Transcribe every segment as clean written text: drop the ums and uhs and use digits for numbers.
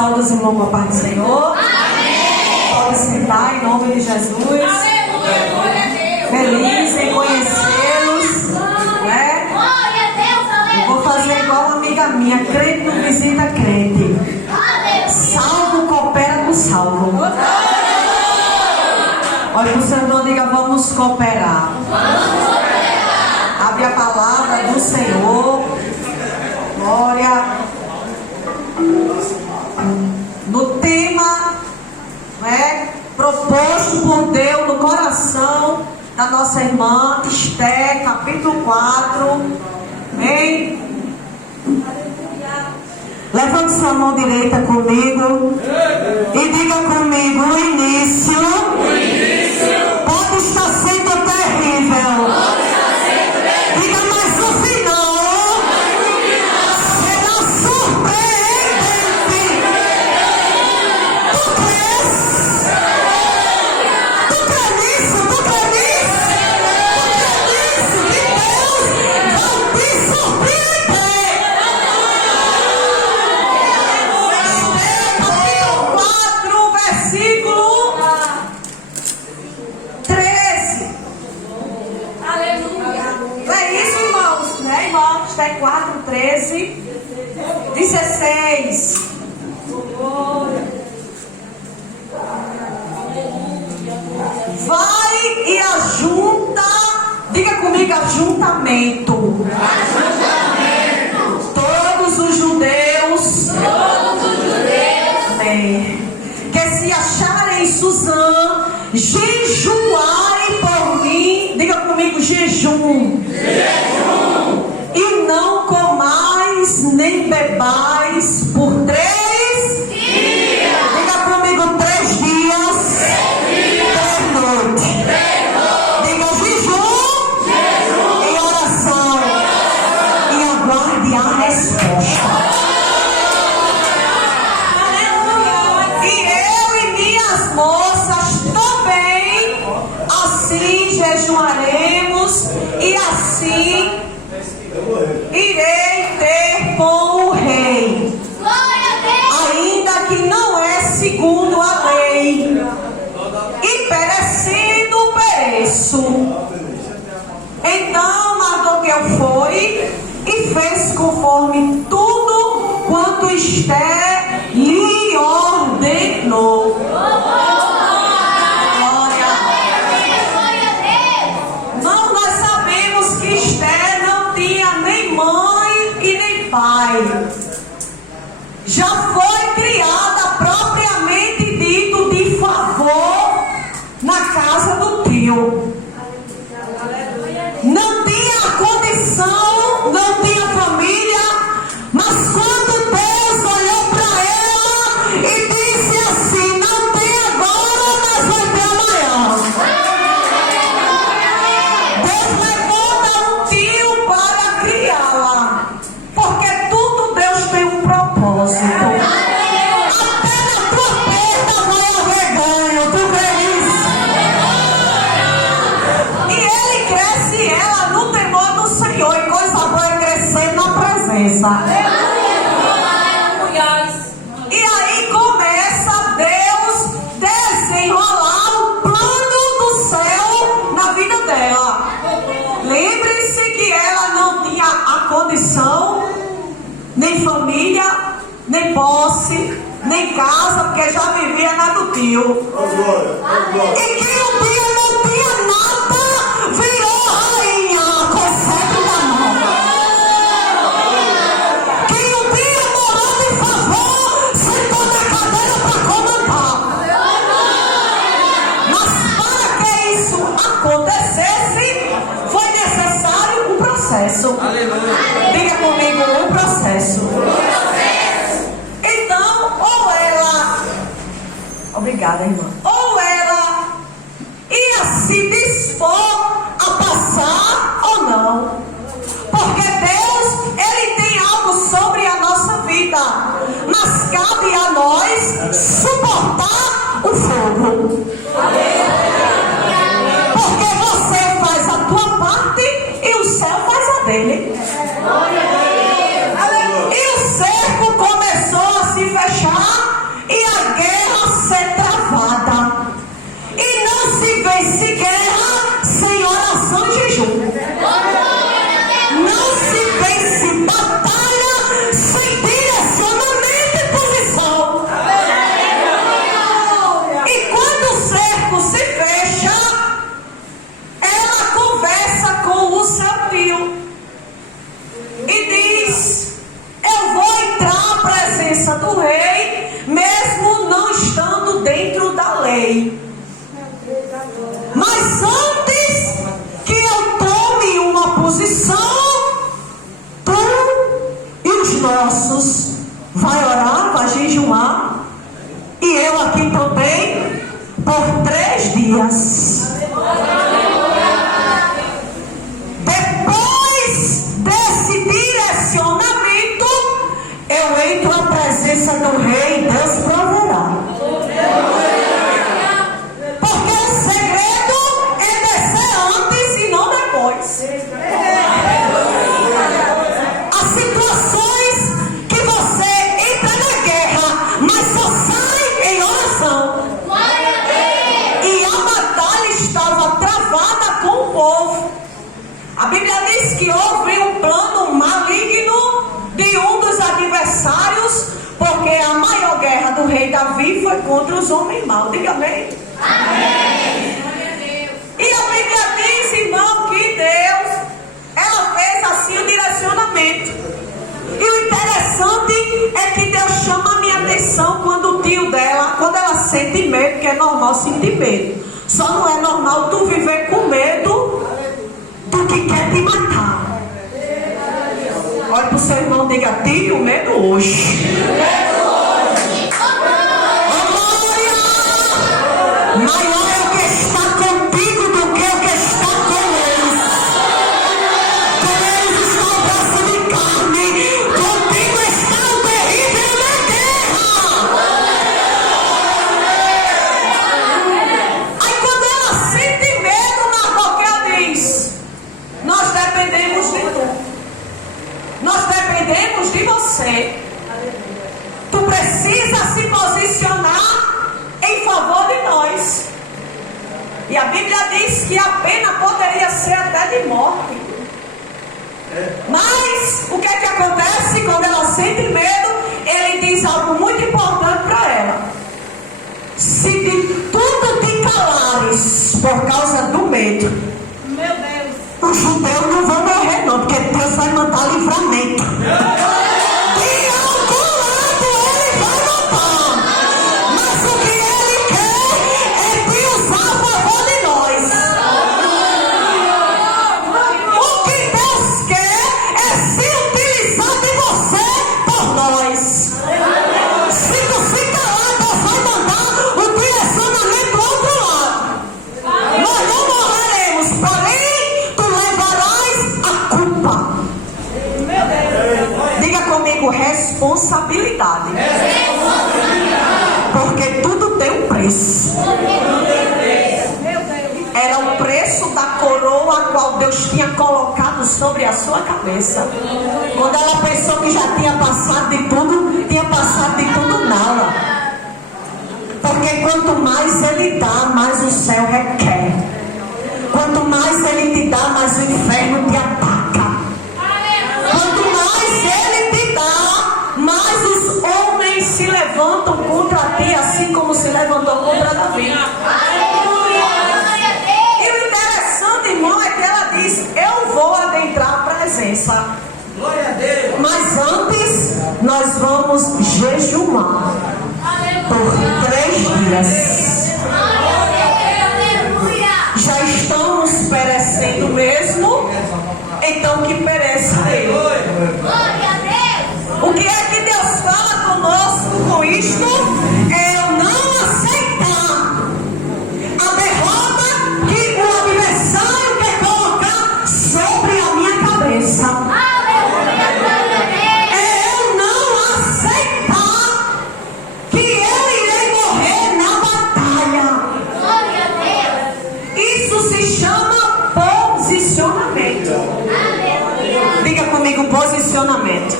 Saúde os irmãos com a paz do Senhor. Amém. Pode sentar em nome de Jesus. Aleluia. Feliz em conhecê-los. Né? Glória a Deus. Eu vou fazer igual uma amiga minha, crente não visita crente. Salvo coopera com salvo. Olha para o seu irmão, diga: vamos cooperar. Abre a palavra do Senhor. Glória. No tema, né, proposto por Deus no coração da nossa irmã Esther, capítulo 4. Amém? Levante sua mão direita comigo e diga comigo: o início pode estar sendo terrível. Diga, mas o final será surpreendente. Tu crês? Tu crê nisso? Tu crê nisso? Tu crê nisso? Que Deus vai te surpreender. Capítulo 4, versículo 13. Aleluia. É isso, irmãos, né, irmãos? Está em 4, 13, 16. Vai e ajunta, diga comigo: ajuntamento. Todos os judeus, amém, que se acharem em Suzã, jejuarem por mim, diga comigo: jejum. E não comais nem bebais por 3 dias. Diga comigo: 3 dias, 3 noites. Diga: jejum e oração. E aguarde a resposta. E eu e minhas moças também assim jejuaremos, e assim irei ter com o rei, Glória a Deus. ainda que não é segundo a lei, e perecendo pereço. Então Mardoqueu foi e fez conforme tudo quanto Esther lhe ordenou. Glória. Não, nós sabemos que Esther não tinha nem mãe e nem pai. Já foi criada, propriamente dito, de favor na casa do tio. Não tinha condição, não tinha família, mas quando Deus olhou para ela e disse assim: não tem agora, mas vai ter amanhã. Deus levanta um tio para criá-la, porque tudo Deus tem um propósito. Até na tua perda vai haver ganho, tu crê nisso? E ele cresce, ela no temor do Senhor, e coisa boa é crescer na presença. E aí começa Deus desenrolar o plano do céu na vida dela. Lembre-se que ela não tinha a condição, nem família, nem posse, nem casa, porque já vivia na do tio. E quem um dia não tinha nada, virou rainha com cetro na mão. Quem um dia morou de favor, sentou na cadeira para comandar. Mas para que isso acontecesse, foi necessário um processo. Diga comigo: um processo. Então, ou ela, obrigada, irmã, ou ela ia se dispor a passar ou não, porque Deus, Ele tem algo sobre a nossa vida, mas cabe a nós suportar o fogo. Porque você faz a tua parte e o céu faz a dele. E o cerco começou a se fechar nossos vai orar, vai jejuar, e eu aqui também, por 3 dias. Depois desse direcionamento, eu entro à presença do Rei e Deus proverá. Porque o segredo é descer antes e não depois. As situações que você entra na guerra, mas só sai em oração. E a batalha estava travada com o povo. A Bíblia diz que houve um plano maligno de um dos adversários, porque a maior guerra do rei Davi foi contra os homens maus. Diga amém. Amém. E a Bíblia diz, irmão, que Deus, ela fez assim o direcionamento. E o interessante é que Deus chama a minha atenção quando o tio dela, quando ela sente medo, porque é normal sentir medo. Só não é normal tu viver com medo do que quer te matar. Olha para o seu irmão e diga: tire o medo hoje. Maior é o que está contigo do que o que está com eles. Com eles está o braço de carne, contigo está o terrível na guerra. Aí quando ela sente medo, Mardoqueu diz: nós dependemos de tu. Nós dependemos de você. Tu precisa se posicionar em favor de nós. E a Bíblia diz que a pena poderia ser até de morte. Mas o que é que acontece quando ela sente medo? Ele diz algo muito importante para ela: se de tudo te calares por causa do medo, Meu Deus. os judeus não vão morrer não, porque Deus vai mandar livramento. De algum lado ele vai matar, mas o que ele quer é te usar a favor de nós. O que Deus quer é se utilizar de você por nós. Se tu fica lá, Deus vai mandar o direcionamento do outro lado. Nós não morreremos, porém tu levarás a culpa. Diga comigo: responsabilidade. Porque tudo tem um preço. Era o preço da coroa a qual Deus tinha colocado sobre a sua cabeça. Quando ela pensou que já tinha passado de tudo, tinha passado de tudo nada. Porque quanto mais ele dá, mais o céu requer. Quanto mais ele te dá, mais o inferno te ataca. Quanto mais ele te dá, mais os homens se levantam contra ti, assim como se levantou contra Davi. E o interessante, irmão, é que ela diz: eu vou adentrar a presença. Glória a Deus. Mas antes, nós vamos jejuar por 3 dias. Já estamos perecendo mesmo, então que pereça ele. O que é que Deus fala conosco com isto? É eu não aceitar a derrota que o adversário quer colocar sobre a minha cabeça. É eu não aceitar que eu irei morrer na batalha. Isso se chama posicionamento. Diga comigo: posicionamento.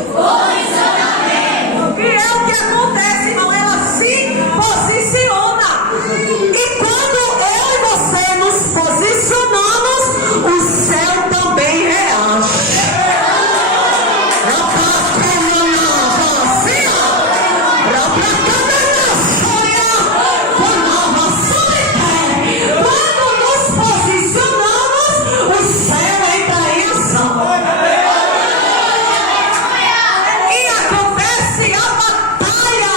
E é o que acontece, irmão. Ela se posiciona. E quando eu e você nos posicionamos, o céu também reage. Quando nos posicionamos, o céu entra em ação. E acontece a batalha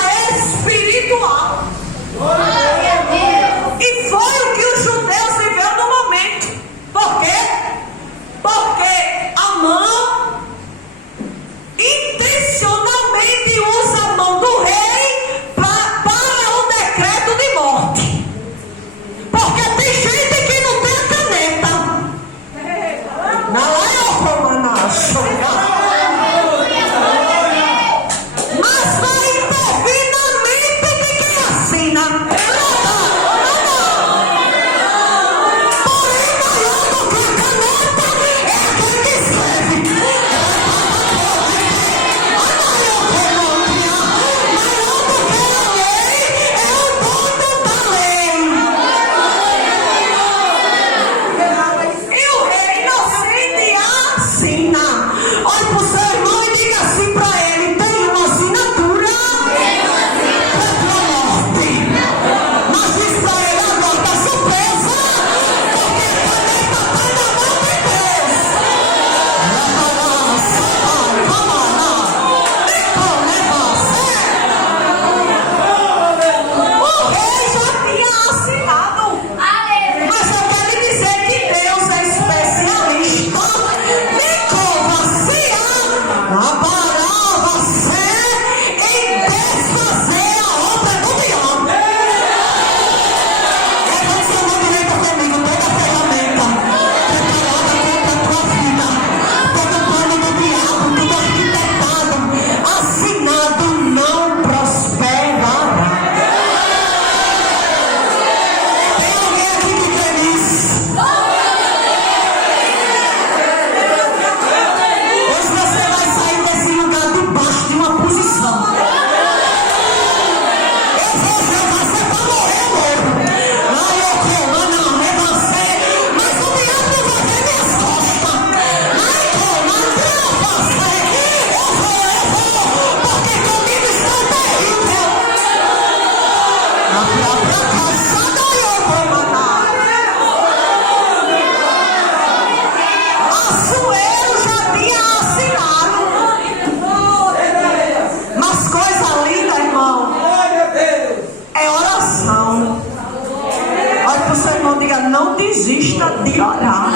desista de orar.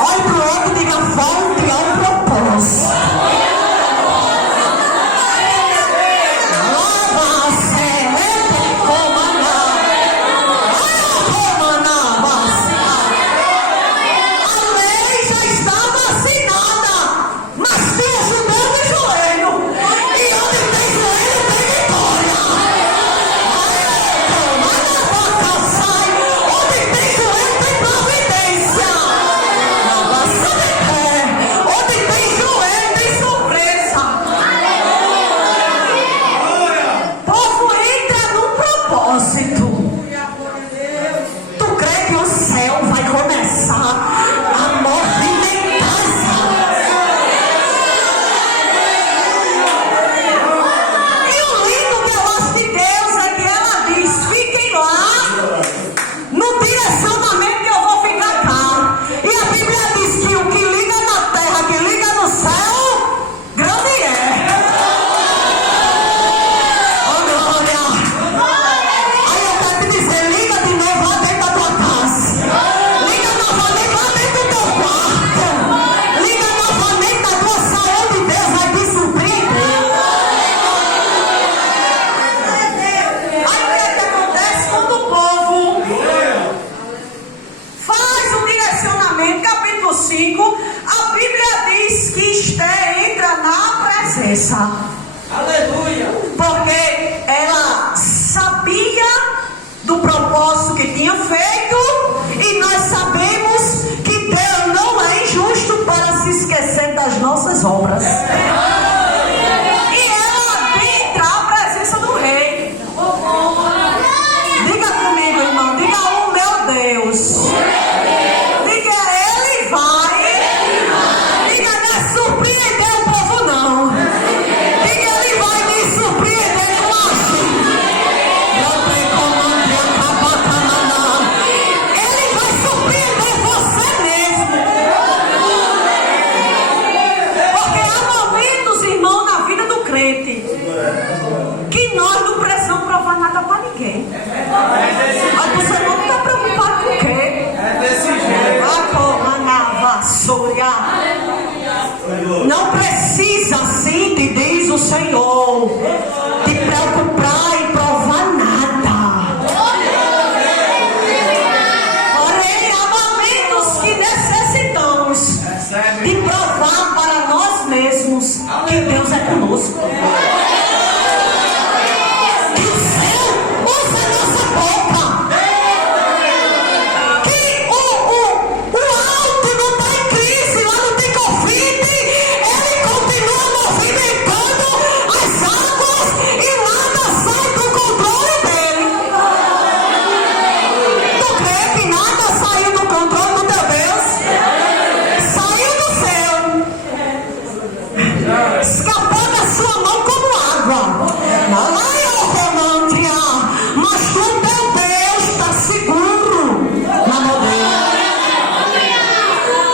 Olhe pro outro e diga: volte ao propósito. A Bíblia diz que Esté entra na presença. Aleluia! Porque ela sabia do propósito que tinha feito, e nós sabemos que Deus não é injusto para se esquecer das nossas obras. E ela entra à presença do Rei. Diga comigo, irmão, diga: o meu Deus. Que nós não precisamos provar nada para ninguém. Mas você não está preocupado com o quê? É desse jeito. Não precisa, assim te diz o Senhor, te preocupar em provar nada. Porém, há momentos que necessitamos de provar para nós mesmos que Deus é conosco. Escapou da sua mão como água. Mas o teu Deus está seguro na mão dele.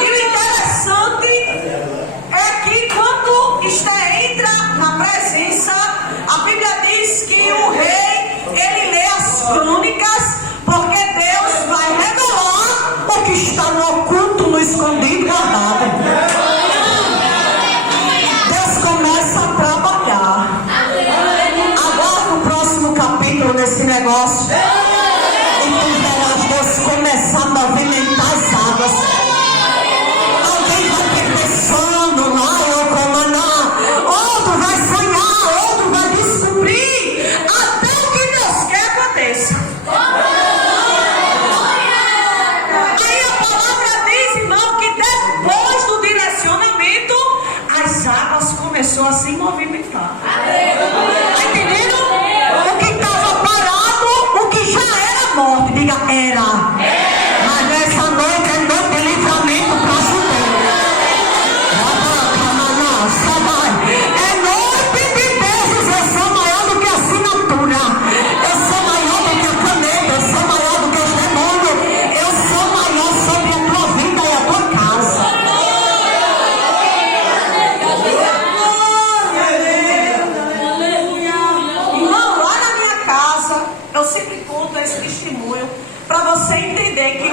E o interessante é que quando Esté entra na presença, a Bíblia diz que o rei, ele lê as crônicas, porque Deus vai revelar o que está no oculto, no escondido, guardado. Nesse negócio, e tu verás Deus começar a movimentar as águas. Alguém vai perder sono, outro vai sonhar, outro vai descobrir, até o que Deus quer aconteça. Aí a palavra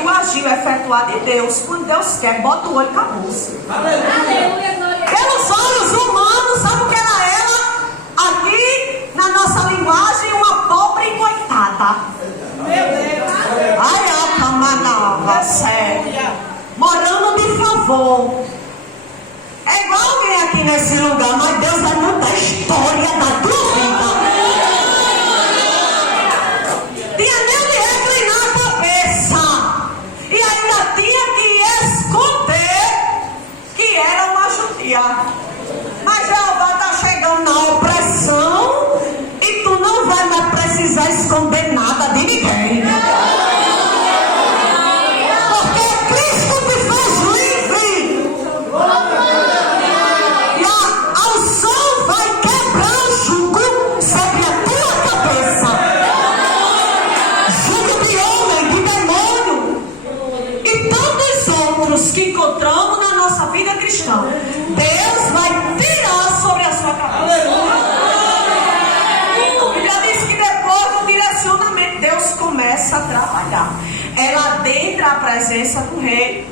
o agir, o efetuar de Deus. Quando Deus quer, bota o olho na bolsa. Aleluia, glória. Pelos olhos humanos, sabe o que ela era? Aqui, na nossa linguagem, uma pobre e coitada. Meu Deus. Ai, a camanava, sério. Morando de favor. É igual alguém aqui nesse lugar, mas Deus vai mudar a história da tua vida. Tinha nem onde reclinar a cabeça. E ainda tinha que esconder que era uma judia. Mas Jeová está chegando na opressão e tu não vai mais precisar esconder nada de ninguém. Porque Cristo te fez livre. E a unção vai quebrar o jugo sobre a tua cabeça. Jugo de homem, de demônio. E tantos outros que encontramos na nossa vida cristã. Deus vai tirar sobre a sua cabeça. A Bíblia diz que depois do direcionamento, Deus começa a trabalhar. Ela adentra a presença do rei.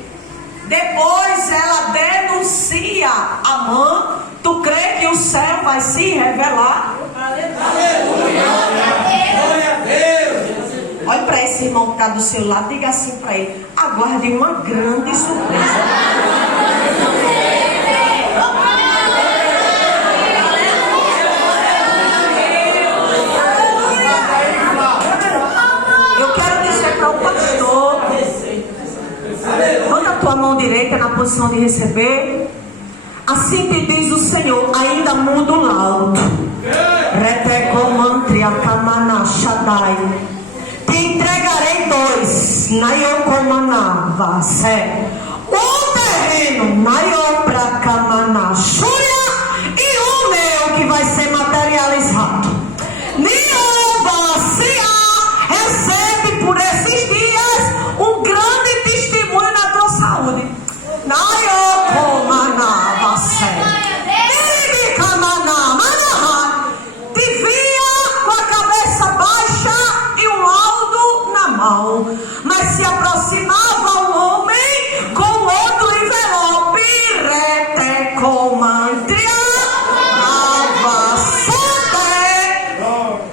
Depois ela denuncia Amã. Tu crê que o céu vai se revelar? Aleluia. Glória a Deus. Olha para esse irmão que está do seu lado, diga assim para ele: aguarde uma grande surpresa. Eu quero dizer para o pastor: manda a tua mão direita na posição de receber. Assim te diz o Senhor: ainda mudo o laudo. Retecomantria Kamana Shaddai. Te entregarei dois. Nayokomana Vasé. Um terreno Nayopra Kamana Shuria. E o meu que vai ser materializado. Niovacia. Recebe por esses dias um grande testemunho na tua saúde. Nayokomana Vasé. Mas se aproximava um homem com outro envelope, retecomantria,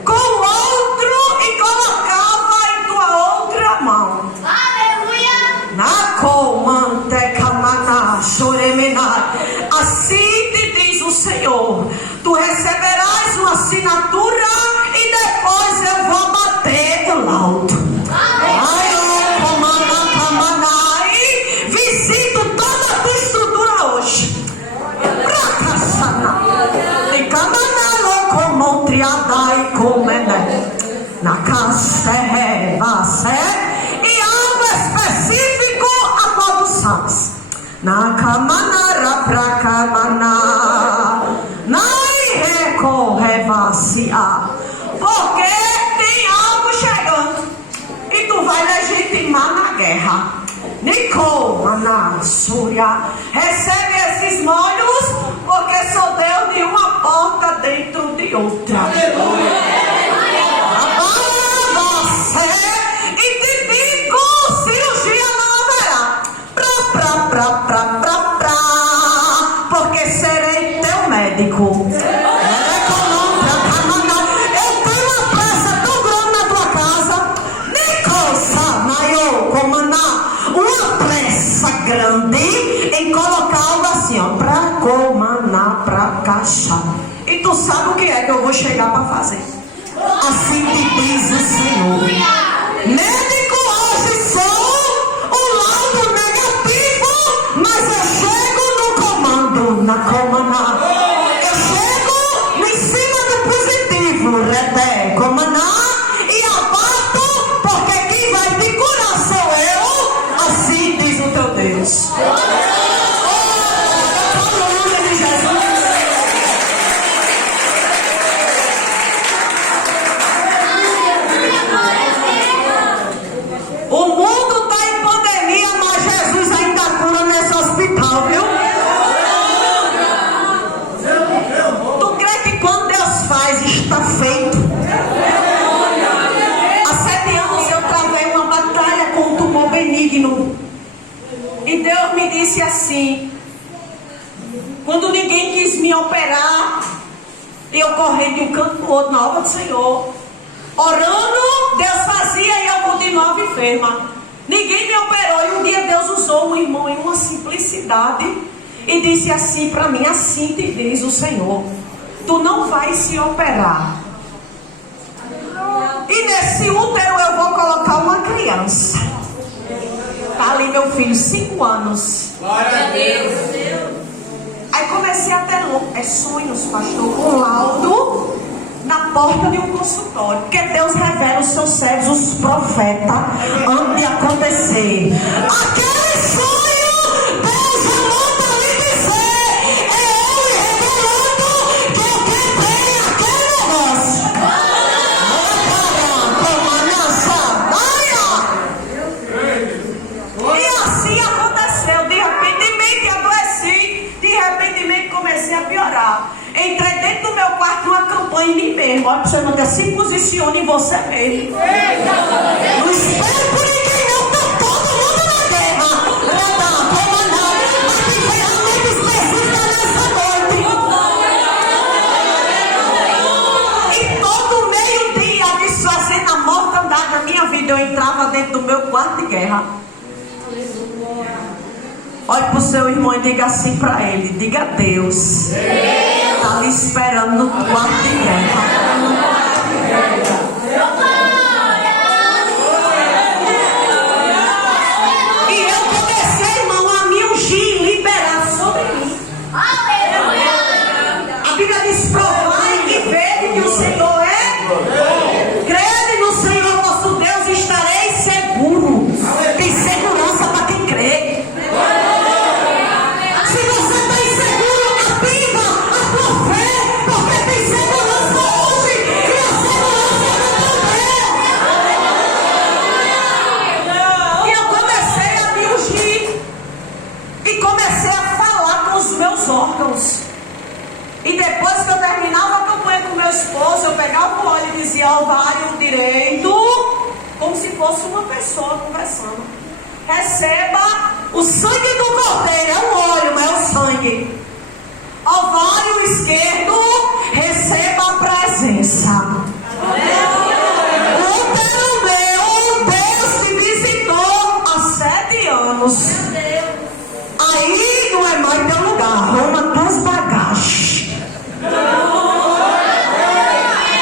com outro e colocava em tua outra mão. Aleluia. Na comantecamana choremenai. Assim te diz o Senhor: tu receberás uma assinatura e depois eu vou bater o laudo. Visito toda a tua estrutura hoje. Na casa e algo específico a qual tu sabes. Na camanara pra camana. Nai recorre-vacia. Porque tem algo chegando. E tu vai legitimar na guerra. Nicomana Súria. Recebe esses molhos, porque sou Deus de uma porta dentro de outra. Aleluia. E te digo, cirurgia não haverá. Porque serei teu médico. Grande em colocar algo assim, ó, pra comanar, pra caixa. E tu sabe o que é que eu vou chegar pra fazer? Assim te diz o Senhor. Médico, hoje sou um laudo negativo, mas eu chego no comando, na comanar. Eu chego em cima do positivo, reté, comanar, e abato, porque quem vai te curar sou eu. Assim diz o teu Deus. O mundo está em pandemia, mas Jesus ainda cura nesse hospital, viu? benigno. E Deus me disse assim, quando ninguém quis me operar, eu corri de um canto para o outro na obra do Senhor, orando, Deus fazia e eu continuava enferma. Ninguém me operou e um dia Deus usou um irmão em uma simplicidade e disse assim para mim, assim te diz o Senhor, tu não vais se operar. E nesse útero eu vou colocar uma criança. Tá ali meu filho, 5 anos. Glória a Deus. Aí comecei a ter sonhos, pastor, com laudo na porta de um consultório. Porque Deus revela os seus servos, os profetas, antes de acontecer. Aquele sonho, Deus já manda lhe dizer. É ele revelando que eu quebrei aquele negócio. E assim aconteceu. De repente adoeci. De repente comecei a piorar. Entrei dentro do meu quarto uma campanha em mim mesmo. Olha para você não ter, se posicione em você mesmo. Não espere por ninguém não. Está todo mundo na guerra. Não dá, como não. Mas tem ferramenta específica nessa noite. E todo meio-dia desfazendo a mortandade da minha vida, eu entrava dentro do meu quarto de guerra. Olhe para o seu irmão e diga assim para ele, diga a Deus, está lhe esperando no quarto de guerra. E eu comecei, irmão, a me ungir, liberar sobre mim. A Bíblia diz, provai e vede que o Senhor é. Crede no Senhor nosso Deus e estareis seguro. Tem segurança para quem crê. Órgãos. E depois que eu terminava a campanha com meu esposo, eu pegava o óleo e dizia ovário direito, como se fosse uma pessoa conversando. Receba o sangue do cordeiro, é o óleo, não é o sangue. Ovário esquerdo, receba a presença. Útero meu, Deus te visitou há 7 anos. Aí não é mais teu lugar, arruma tuas bagagens.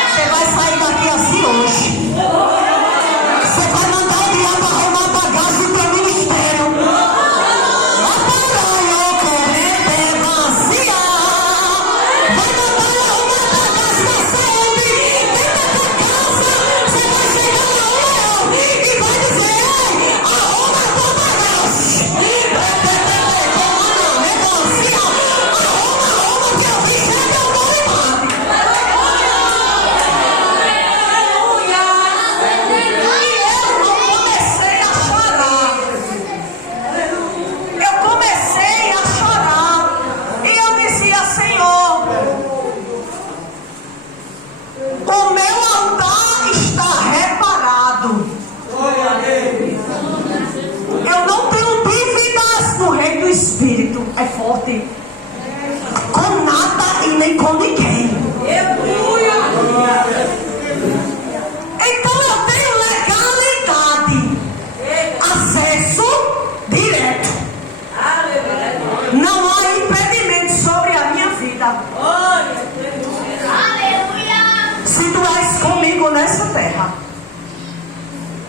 Você vai sair daqui assim hoje. Você vai mandar o diabo arrumar bagagem do teu ministério. Vai parar, eu quero vaciar. Vai mandar ele arrumar bagagem da saúde. Dentro da tua casa, você vai chegar no meu e vai dizer, ei, arruma tua bagagem. Espírito é forte, com nada e nem com ninguém. Então eu tenho legalidade, acesso direto. Não há impedimento sobre a minha vida. Se tu és comigo nessa terra,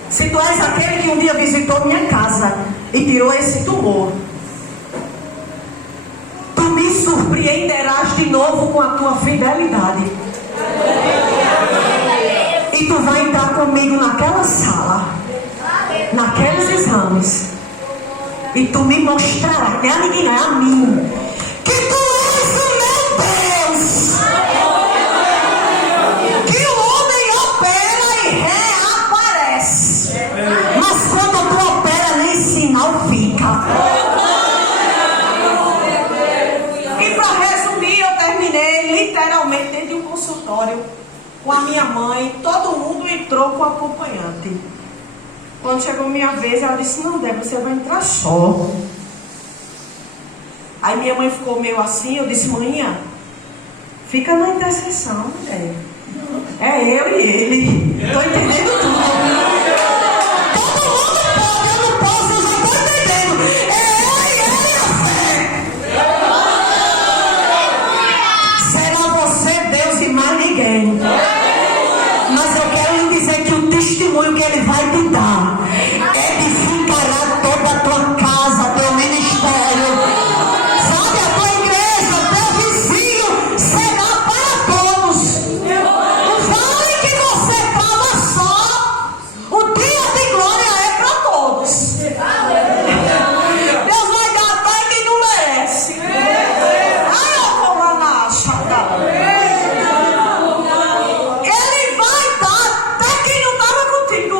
se tu és aquele que um dia visitou minha casa e tirou esse tumor, me surpreenderás de novo com a tua fidelidade. E tu vai estar comigo naquela sala, naqueles exames, e tu me mostrarás, não é a ninguém, não é a mim, que tu és o meu Deus, que o homem opera e reaparece, mas quando tu opera nem sinal fica. Literalmente dentro de um consultório com a minha mãe, todo mundo entrou com acompanhante. Quando chegou minha vez, ela disse, não, Débora, você vai entrar só. Aí minha mãe ficou meio assim, eu disse, manhã, fica na intercessão, mulher. É eu e ele. Estou entendendo tudo. Todo mundo pode, eu não posso, eu já estou entendendo. É eu e ele a fé. Será você, Deus e mais ninguém. Mas eu quero lhe dizer que o testemunho que ele vai te dar edificará toda a tua casa, teu ministério. Sabe, a tua igreja, teu vizinho, será para todos. O vale que você estava só, o dia de glória é para todos. Deus vai dar até quem não merece. Ai, eu vou lá na chata. Ele vai dar até quem não estava contigo.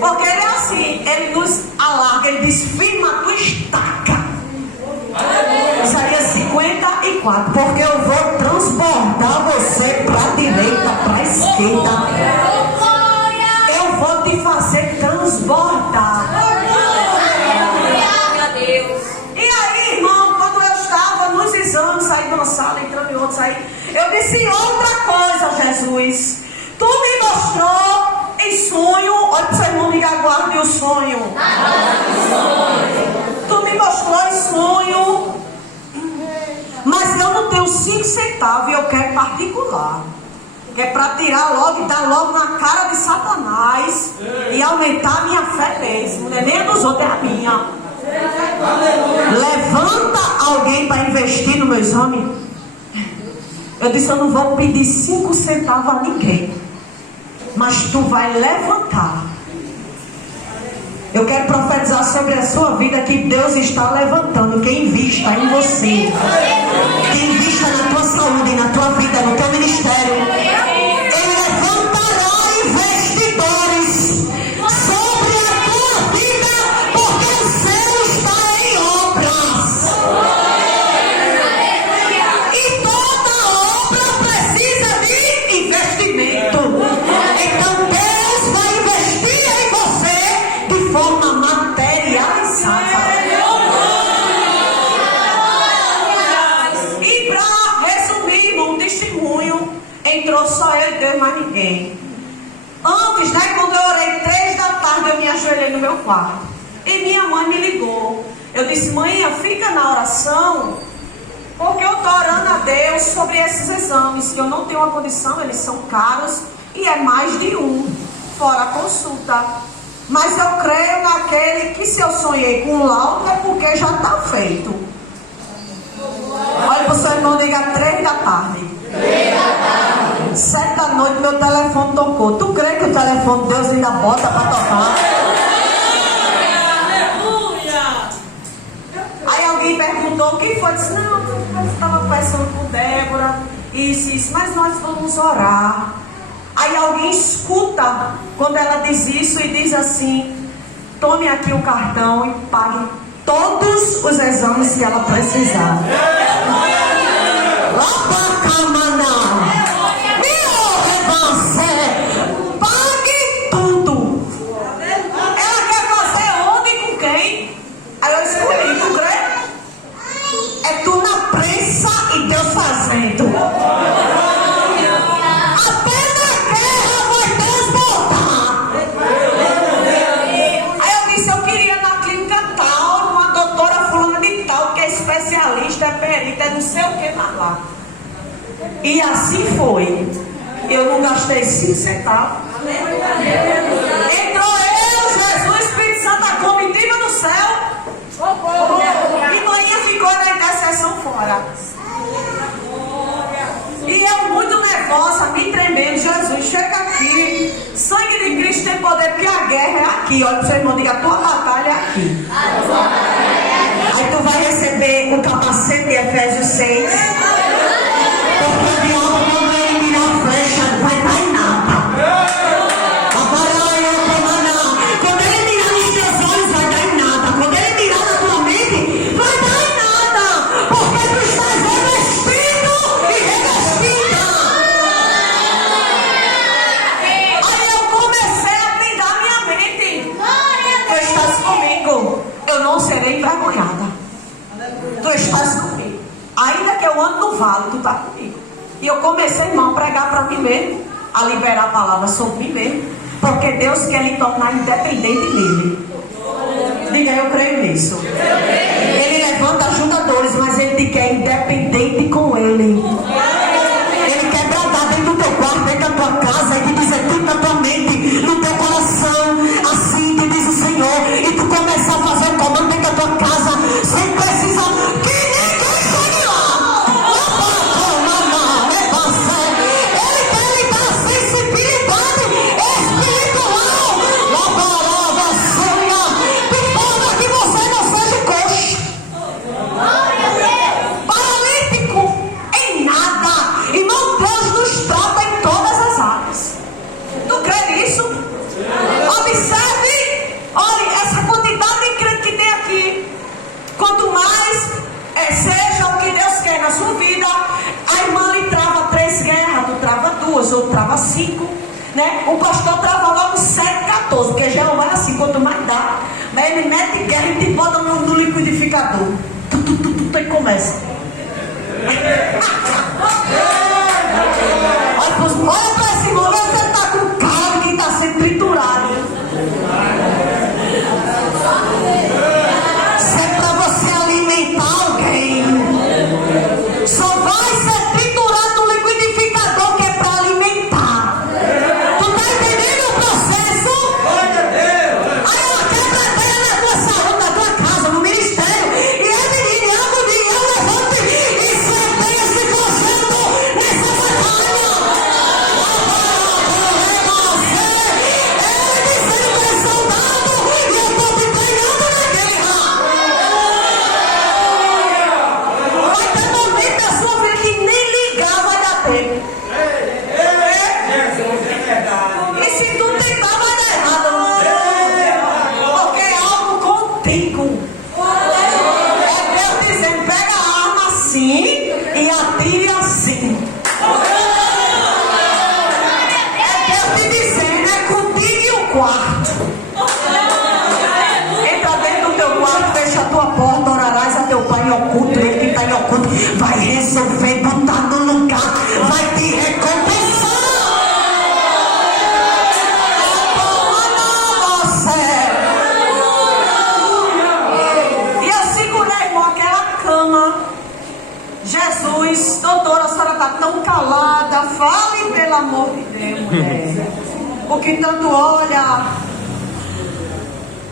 Porque ele é assim, ele nos alarga, ele diz, firma a tua estaca. Isaías 54, porque eu vou transbordar você para a direita, para a esquerda. Eu vou te fazer transbordar. E aí, irmão, quando eu estava nos exames, saí de uma sala, entrando em outra, saí, eu disse outra coisa, Jesus. Tu me mostrou em sonho, olha para o seu irmão, me aguarde o sonho. Tu me mostrou em sonho, mas eu não tenho 5 centavos e eu quero particular. Que é para tirar logo e dar logo na cara de Satanás e aumentar a minha fé mesmo. Não é nem a dos outros, é a minha. Levanta alguém para investir no meu exame. Eu disse, eu não vou pedir 5 centavos a ninguém, mas tu vai levantar. Eu quero profetizar sobre a sua vida que Deus está levantando quem invista em você, quem invista na tua saúde, na tua vida, no teu ministério. Ele levantará investidores sobre a tua vida, porque o céu está em obras. E toda obra precisa de investimento. Então Deus vai investir em você de forma materializada. E para resumir, irmão, um testemunho, entrou só eu e Deus, mais ninguém. Antes, né, quando eu orei 3 da tarde, eu me ajoelhei no meu quarto. E minha mãe me ligou. Eu disse, mãe, fica na oração, porque eu estou orando a Deus sobre esses exames, que eu não tenho uma condição, eles são caros, e é mais de um, fora a consulta. Mas eu creio naquele que se eu sonhei com um laudo é porque já está feito. Olha para o seu irmão, diga 3 da tarde. 7 da noite meu telefone tocou. Tu crê que o telefone Deus ainda bota para tocar? Aí alguém perguntou o que foi. Eu disse, não, eu estava conversando com Débora. Isso, mas nós vamos orar. Aí alguém escuta quando ela diz isso e diz assim, tome aqui o cartão e pague todos os exames que ela precisar. Pague tudo. Ela quer fazer onde e com quem? Aí eu escolhi, tu crê? É tu na prensa e Deus fazendo. Até na guerra vai Deus botar. Aí eu disse, eu queria na clínica tal, uma doutora fulana de tal, que é especialista, é perita, é não sei o que mais lá. E assim foi. Eu não gastei 5 centavos. Entrou eu, Jesus, Espírito Santo, a comitiva do céu. E manhã ficou na intercessão fora. E eu muito nervosa, me tremendo. Jesus, chega aqui. Sangue de Cristo tem poder, porque a guerra é aqui. Olha para o seu irmão, diga, a tua batalha é aqui. Aí tu vai receber o capacete de Efésios 6. Porque o diabo não vai eliminar a flecha, não vai dar em nada. Quando ele mirar nos teus olhos, vai dar em nada. Quando ele mirar na tua mente, vai dar em nada. Porque tu estás revestido e revestida. Aí eu comecei a blindar minha mente. falo, tu tá comigo. E eu comecei, irmão, a pregar para mim mesmo, a liberar a palavra sobre mim mesmo, porque Deus quer lhe tornar independente nele. Diga, eu creio nisso. Ele levanta ajudadores, mas ele te quer independente com ele. Ele quer bradar dentro do teu quarto, dentro da tua casa, e te dizer tudo na tua mente, no teu coração. Assim te diz o Senhor. E tu começar a fazer o comando dentro da tua casa, sem precisar que ninguém chegue lá. Ele quer lhe dar sensibilidade espiritual. De forma que você não seja coxo, paralítico em nada. Irmão, Deus nos trata em todas as áreas. Tu crê nisso? Observe, olha, essa quantidade de crente que tem aqui. Quanto mais seja o que Deus quer na sua vida, a irmã lhe trava 3 guerras, tu trava 2, outro trava 5, né? O pastor trava logo 7, 14, porque Jeová é assim, quanto mais dá, mas ele mete guerra e te bota no liquidificador. E começa. Olha para esse irmão, você está com cara de quem está sendo triturado. Se é para você alimentar alguém, só vai ser triturado no liquidificador, que é para alimentar. Tu está entendendo o processo? Aí ela quebra na tua saúde, na tua casa, no ministério. E é menino, é agonia, é levante e semeia se coçando nessa batalha. Ele dizendo que é soldado e eu estou te treinando na guerra. Vai ter momento da sua vida que nem ligar vai dar tempo. E se tu tentar, vai dar errado. Porque é algo contigo. É Deus dizendo, pega a arma assim e atire assim. É Deus te dizendo, é contigo e o quarto. Entra dentro do teu quarto, fecha a tua porta, orarás a teu pai em oculto, ele que está em oculto vai resolver, botar no lugar, vai te recompensar. E eu segurei, irmão, aquela cama. Jesus, doutora, a senhora está tão calada. Fale pelo amor de Deus, mulher. Porque tanto olha.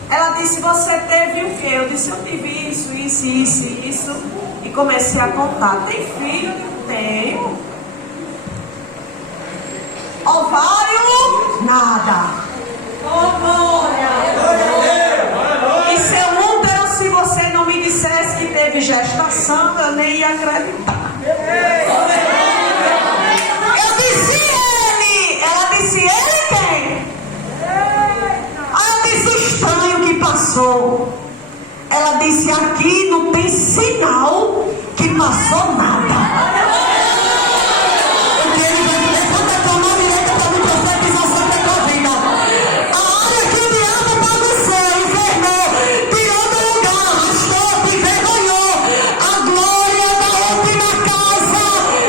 Ela disse, você teve o quê? Eu disse, eu tive isso. E comecei a contar. Tem filho? Tenho. Ovário? Nada. E seu útero, se você não me dissesse que teve gestação, eu nem ia acreditar. Eu disse ele. Ela disse ele quem? Aí eu disse o estranho que passou. Ela disse aqui não tem sinal que passou nada. Porque ele vai dizer, levanta a tua mão direita para me profetizar sobre a tua vida. A área que o diabo bagunçou, enfermou, tirou do lugar, arrastou, te envergonhou. A glória da última casa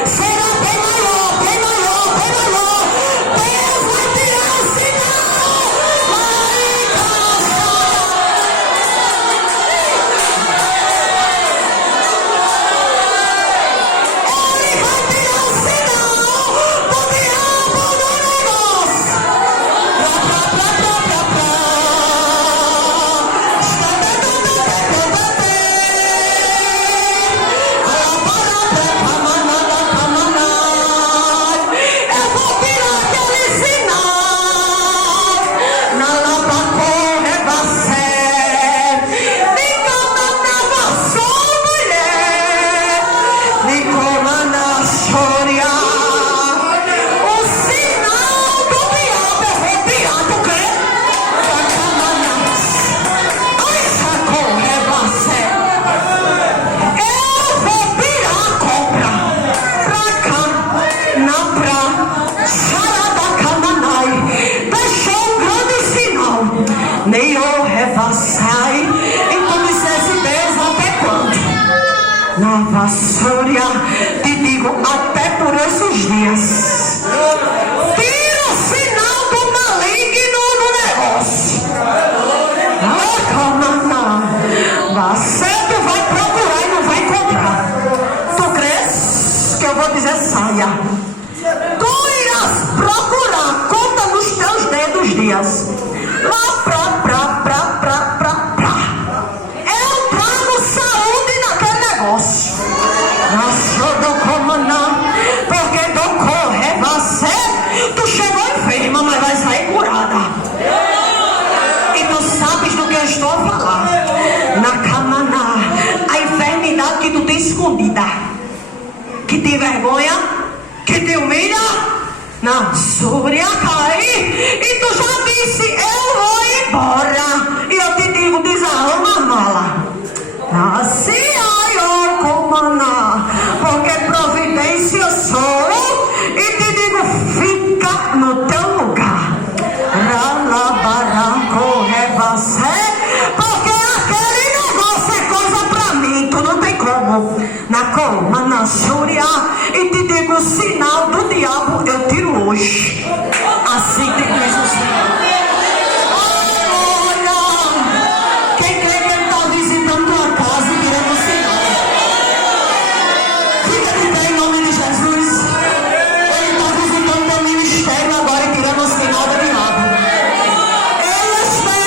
será bem maior, bem maior, bem maior. Deus vai tirar o sinal. na vassoura, te digo, até por esses dias. Tira o sinal do maligno no negócio. Você tu vai procurar e não vai encontrar. Tu crês que eu vou dizer saia? Tu irás procurar, conta nos teus dedos dias. Lá pra. Eu trago saúde naquele negócio. Nasceu do comandante, porque do correr você, tu chegou enferma, mas vai sair curada. E tu sabes do que eu estou a falar. Na camaná, a enfermidade que tu tem escondida, que te envergonha, que te humilha, na súria cai, e tu já disse, eu vou embora. E eu te digo, desarruma a mala. Nasci ai, comandar, porque providência eu sou, e te digo, fica no teu lugar. Ralabaraco você, porque aquele negócio é coisa pra mim, tu não tem como. Na coma, na súria, e te digo, o sinal do diabo eu tiro hoje. Assim te diz o Senhor. Olha, quem crê que ele está visitando tua casa e tirando o sinal? Fica de pé em nome de Jesus. Ele está visitando teu ministério agora e tirando o sinal do diabo. Ele está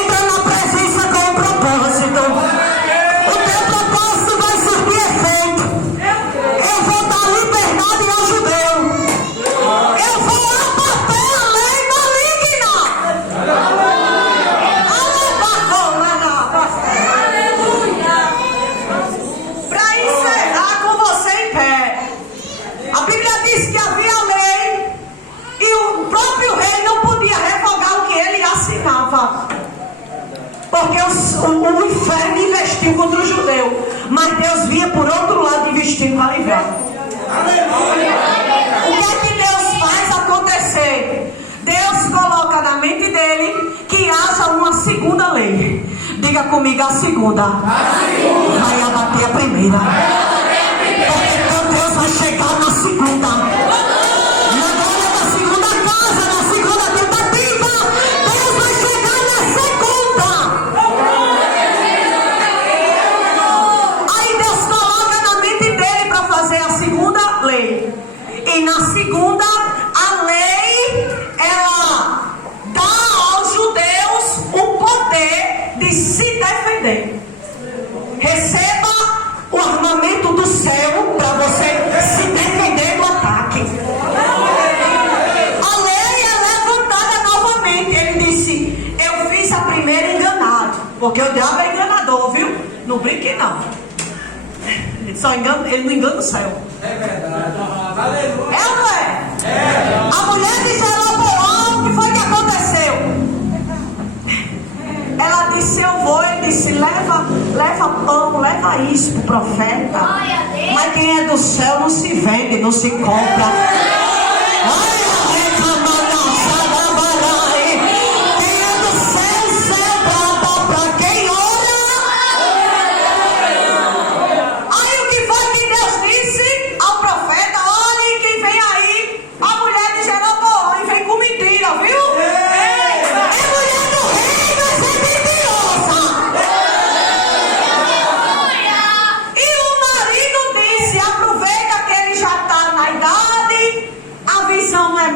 entrando na presença com um propósito. O teu propósito vai surtir efeito. Eu vou dar liberdade ao judeu. Eu vou abater a lei maligna. Para encerrar com você em pé, a Bíblia diz que havia lei e o próprio rei não podia revogar o que ele assinava, porque o inferno investiu contra o judeu, mas Deus vinha por outro lado investir para livrar. O que é que Deus faz acontecer? Deus coloca na mente dele que haja uma segunda lei. Diga comigo, a segunda. Vai abater a primeira. Porque teu Deus vai chegar na segunda. Na glória da segunda casa, na segunda tentativa, Deus vai chegar na segunda. Aí Deus coloca na mente dele para fazer a segunda lei. E na segunda, a lei, ela dá aos judeus o poder de se defender. Receba o armamento do céu para você se defender do ataque. A lei é levantada novamente. Ele disse, eu fiz a primeira enganado, porque o diabo é enganador, viu? Não brinque não. Ele não engana o céu. É verdade. Aleluia. É ou não é? A mulher de Jeroboão, o que foi que aconteceu? Ela disse, eu vou. Ele disse, leva pão, leva isso pro profeta. Mas quem é do céu não se vende, não se compra. Quem é do céu dá pra quem ora. Aí o que foi que Deus disse ao profeta? Olha quem vem aí, a mulher de Jeroboão, e vem com mentira, viu? É mulher do rei, mas é mentirosa. E o marido disse, aproveita que ele já está na idade, a visão não é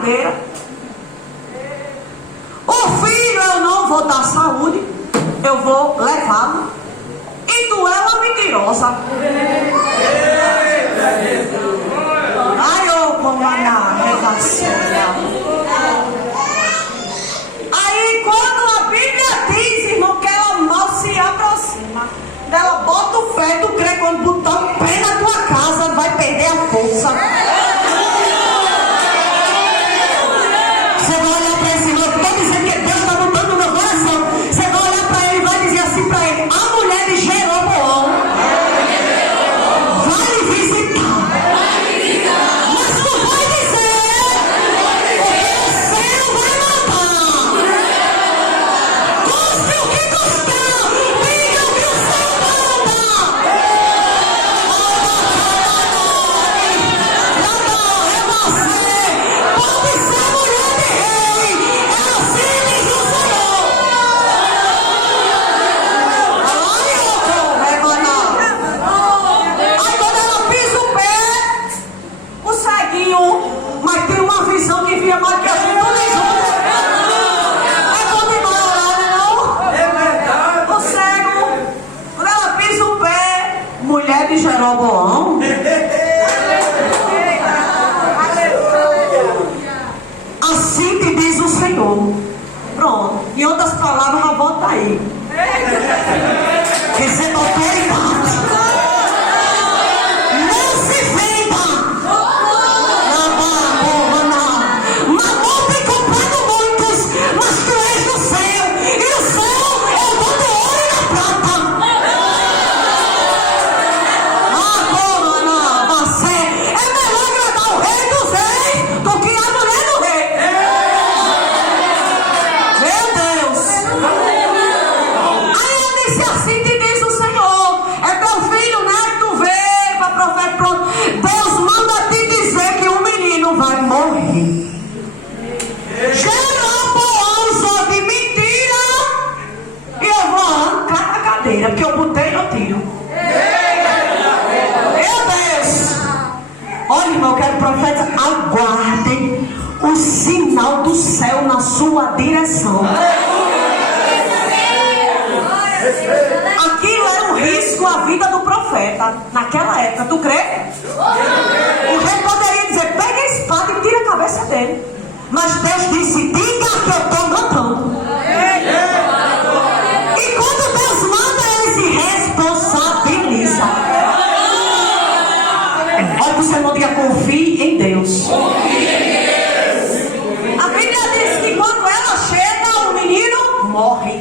cadeira. O filho eu não vou dar saúde, eu vou levá-lo. E tu é uma mentirosa. Ai, ô, como a regaceira. Aí quando a Bíblia diz, irmão, que ela mal se aproxima, ela bota o pé, tu crê quando botar o pé na tua casa, vai perder a força. Você vai olhar para esse irmão, estou dizendo que Deus está botando no meu coração. Você vai olhar para ele e vai dizer assim para ele: a mulher de Jeroboão vai lhe visitar. Mas tu vai dizer que o céu vai matar. Custe o que custar, diga o que o céu manda. É você. Pode ser mulher de rei. É assim diz o Senhor. Aí quando ela pisa o pé, o ceguinho, mas tem uma visão que via mais que a gente tudo junto. É bom demais orar, não? É verdade. O cego, quando ela pisa o pé, mulher de Jeroboão, assim te diz o Senhor. Pronto. Em outras palavras, ela volta aí. Receba autoridade. Não se venda. Mamon tem comprado muitos, mas tu és do céu. E o céu é o dom do ouro e da prata. Você é melhor agradar o rei dos reis do que a mulher do rei. Meu Deus. Aí eu disse assim, te diz o Senhor, é teu filho, né, que tu vê para profeta, pronto. Deus manda te dizer que o menino vai morrer. Jeroboão só de mentira. E eu vou arrancar a cadeira, porque eu botei no tiro. Meu Deus. Olha, irmão, eu quero profeta, aguardem o sinal do céu na sua direção. Aquilo era um risco à vida do profeta naquela época, tu crê? O rei poderia dizer: pega a espada e tira a cabeça dele. Mas Deus disse: diga que eu estou mandando. E quando Deus manda, ele se responsabiliza. Olha para o Senhor, diga: confie em Deus. A Bíblia diz que quando ela chega, o menino morre.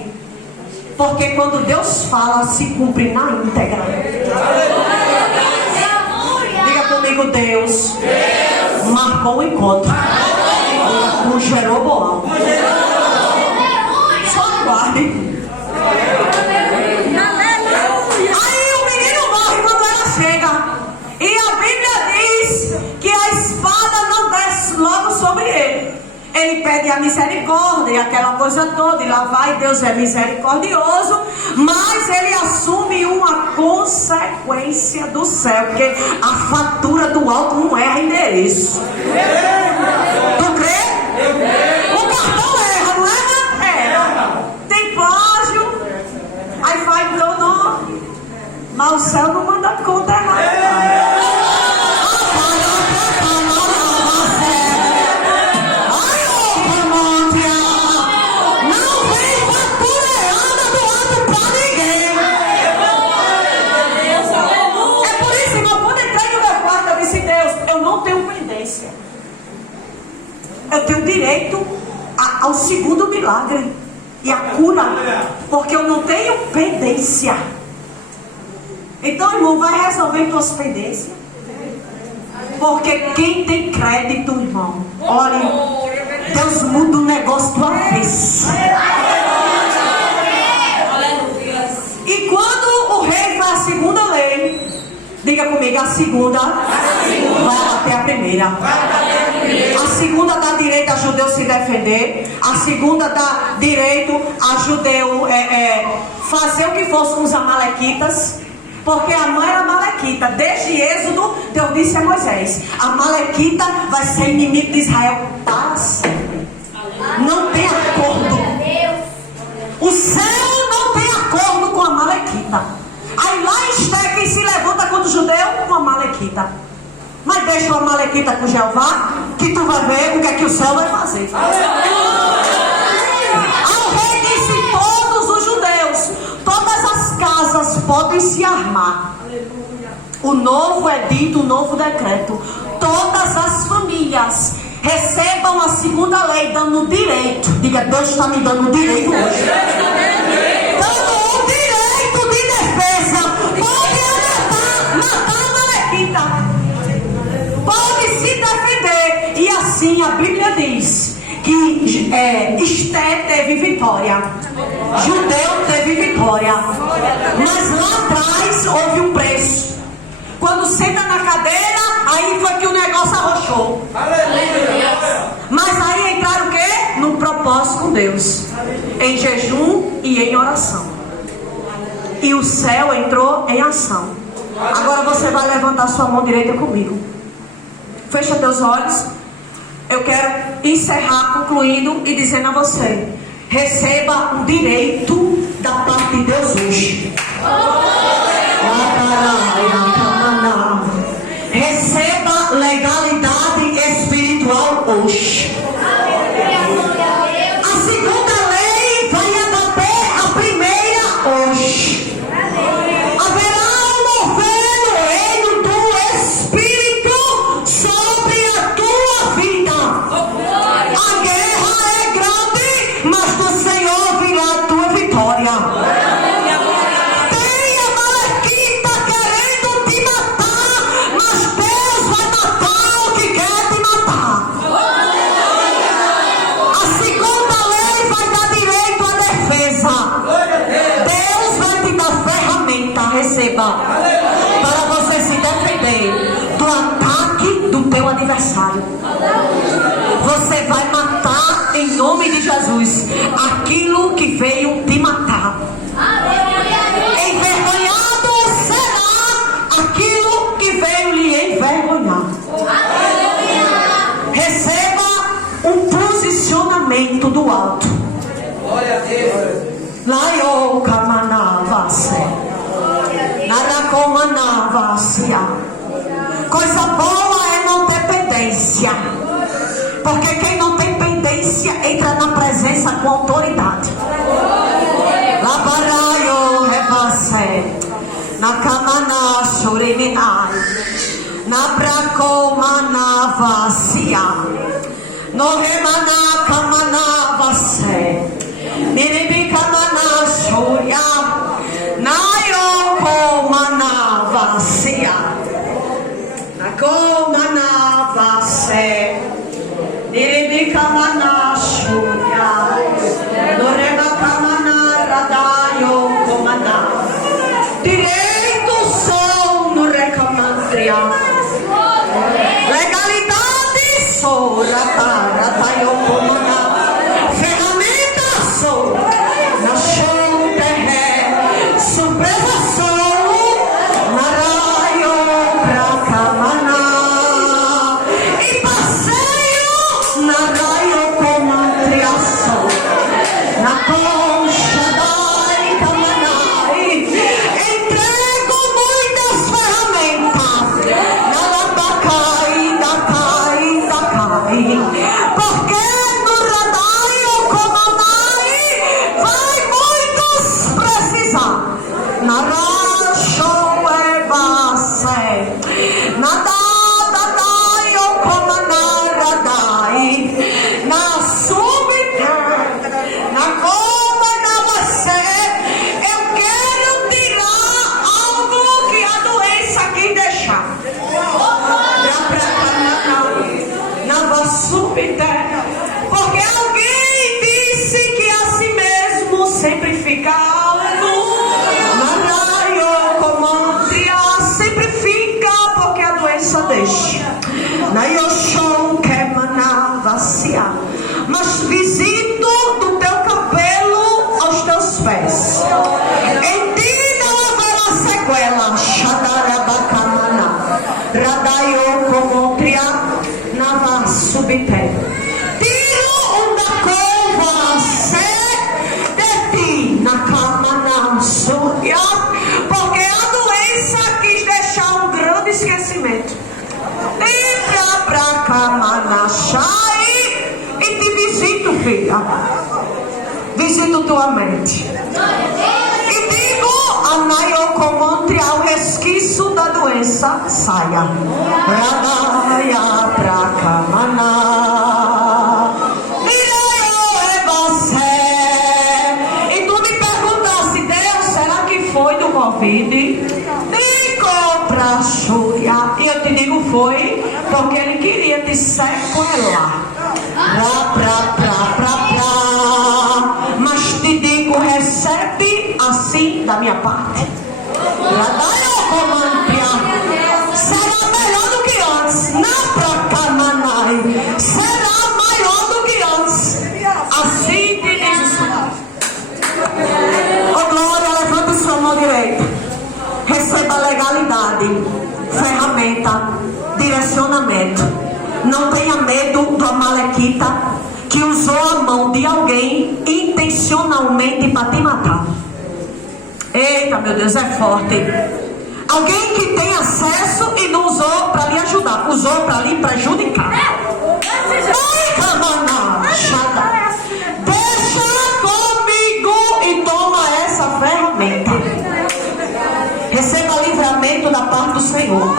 Porque quando Deus fala, se cumpre na íntegra. Diga comigo: Deus marcou o encontro com Jeroboão. Só aguarde. Aí o menino morre quando ela chega. E a Bíblia diz que a espada não desce logo sobre ele. Ele pede a misericórdia e aquela coisa toda, e lá vai, Deus é misericordioso, mas ele assume uma consequência do céu, porque a fatura do alto não erra endereço. Tu crê? O cartão erra, não erra? Erra. Tem plágio, aí faz teu nome, mas o céu não manda conta errada. Eu tenho direito ao segundo milagre e a cura, porque eu não tenho pendência. Então, irmão, vai resolver tuas pendências, porque quem tem crédito, irmão, olha, Deus muda o negócio do avesso. E quando o rei faz a segunda lei, diga comigo: a segunda vai bater a primeira. A segunda dá direito a judeu se defender. A segunda dá direito a judeu fazer o que fosse com os amalequitas. Porque a mãe era amalequita. Desde Êxodo, Deus disse a Moisés: a amalequita vai ser inimigo de Israel para Céu não tem acordo com a Malequita. Aí lá está quem se levanta contra o judeu com a Malequita. Mas deixa a Malequita com Jeová, que tu vai ver o que é que o céu vai fazer. Ao rei disse: todos os judeus, todas as casas podem se armar. O novo edito, o novo decreto. Todas as famílias recebam a segunda lei, dando direito. Diga: Deus está me dando direito hoje. Dando o direito de defesa. Pode matar a Malequita. Pode se defender. E assim a Bíblia diz que Esté teve vitória. Judeu teve vitória. Mas lá atrás houve um preço. Quando senta na cadeira, aí foi que o negócio arrochou. Mas aí entraram o quê? Num propósito com Deus. Em jejum e em oração. E o céu entrou em ação. Agora você vai levantar sua mão direita comigo. Fecha teus olhos. Eu quero encerrar concluindo e dizendo a você: receba um direito da parte de Deus hoje. Receba legalidade espiritual hoje. A segunda lei vai abater a primeira hoje. Haverá um mover no reino do Espírito sobre a tua vida. A guerra é grande, mas do Senhor virá a tua vitória. Receba para você se defender do ataque do teu adversário. Você vai matar em nome de Jesus aquilo que veio te matar. Envergonhado será aquilo que veio lhe envergonhar. Receba um posicionamento do alto. Glória a Deus. Laio Kamanavase. Coisa boa é não ter pendência. Porque quem não tem pendência entra na presença com autoridade. Labaraio Revase. Nakamana Shuriminai. Nabrakomana Vasia. Nohemana Kamana Vase. Miribikamana Shuria. Manavasia, Nako Manavase, Niribika Manashuya, Norebaka Manaradayo Komana. Direito sou no recomandria. Legalidade sou Ratarayo Komana. Ferramenta sou na chão terreno. Surpresa sou. Porque alguém disse que a si mesmo sempre fica alto. Sempre fica porque a doença deixa. Mas visito do teu cabelo aos teus pés. Em ti não haverá sequela. Shadarabakamana. Radayo Komotria. Nava subite. Tiro da cova de ti. Camanachai, e te visito, filha. Visito tua mente. E digo, Anaio, comandre ao resquício da doença, saia. Radaya Prakamaná. E tu me perguntasse, Deus, será que foi do Covid? E eu te digo, foi porque ele queria te sequelar. Mas te digo, recebe assim da minha parte. Será melhor do que antes. Não pra Camanai. Será maior do que antes. Assim te diz o Senhor. Oh glória, levanta sua mão direita. Receba legalidade, ferramenta, direcionamento. Não tenha medo do amalequita que usou a mão de alguém intencionalmente para te matar. Eita, meu Deus, é forte. Alguém que tem acesso e não usou para lhe ajudar, usou para lhe prejudicar. Eita, maná, chata. Deixa comigo e toma essa ferramenta. Receba livramento da parte do Senhor.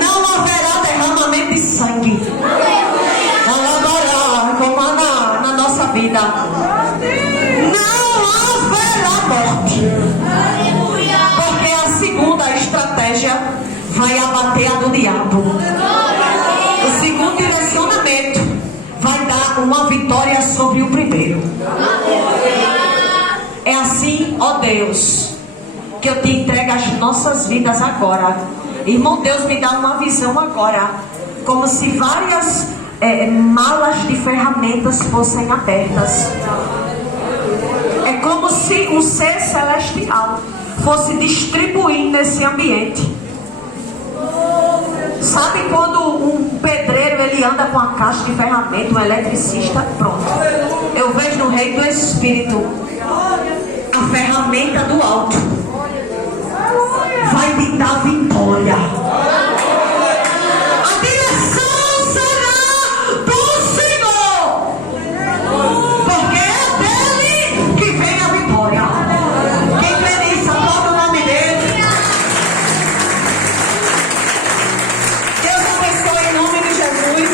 Não haverá derramamento de sangue. Como na nossa vida. Não haverá morte. Porque a segunda estratégia vai abater a do diabo. O segundo direcionamento vai dar uma vitória sobre o primeiro. É assim, ó Deus, que eu te entrego as nossas vidas agora. Irmão, Deus me dá uma visão agora, como se várias malas de ferramentas fossem abertas. É como se um ser celestial fosse distribuindo nesse ambiente. Sabe quando um pedreiro ele anda com a caixa de ferramenta, um eletricista, pronto. Eu vejo no reino do Espírito a ferramenta do alto vai me dar vitória. A direção será do Senhor, porque é dele que vem a vitória. Quem crê nisso, aplaude o nome dele. Deus abençoe em nome de Jesus.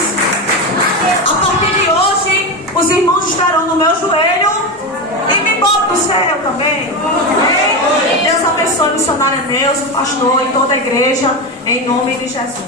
A partir de hoje, os irmãos estarão no meu joelho e me botam no céu também. Deus abençoe o missionário Neus, o pastor e toda a igreja, em nome de Jesus.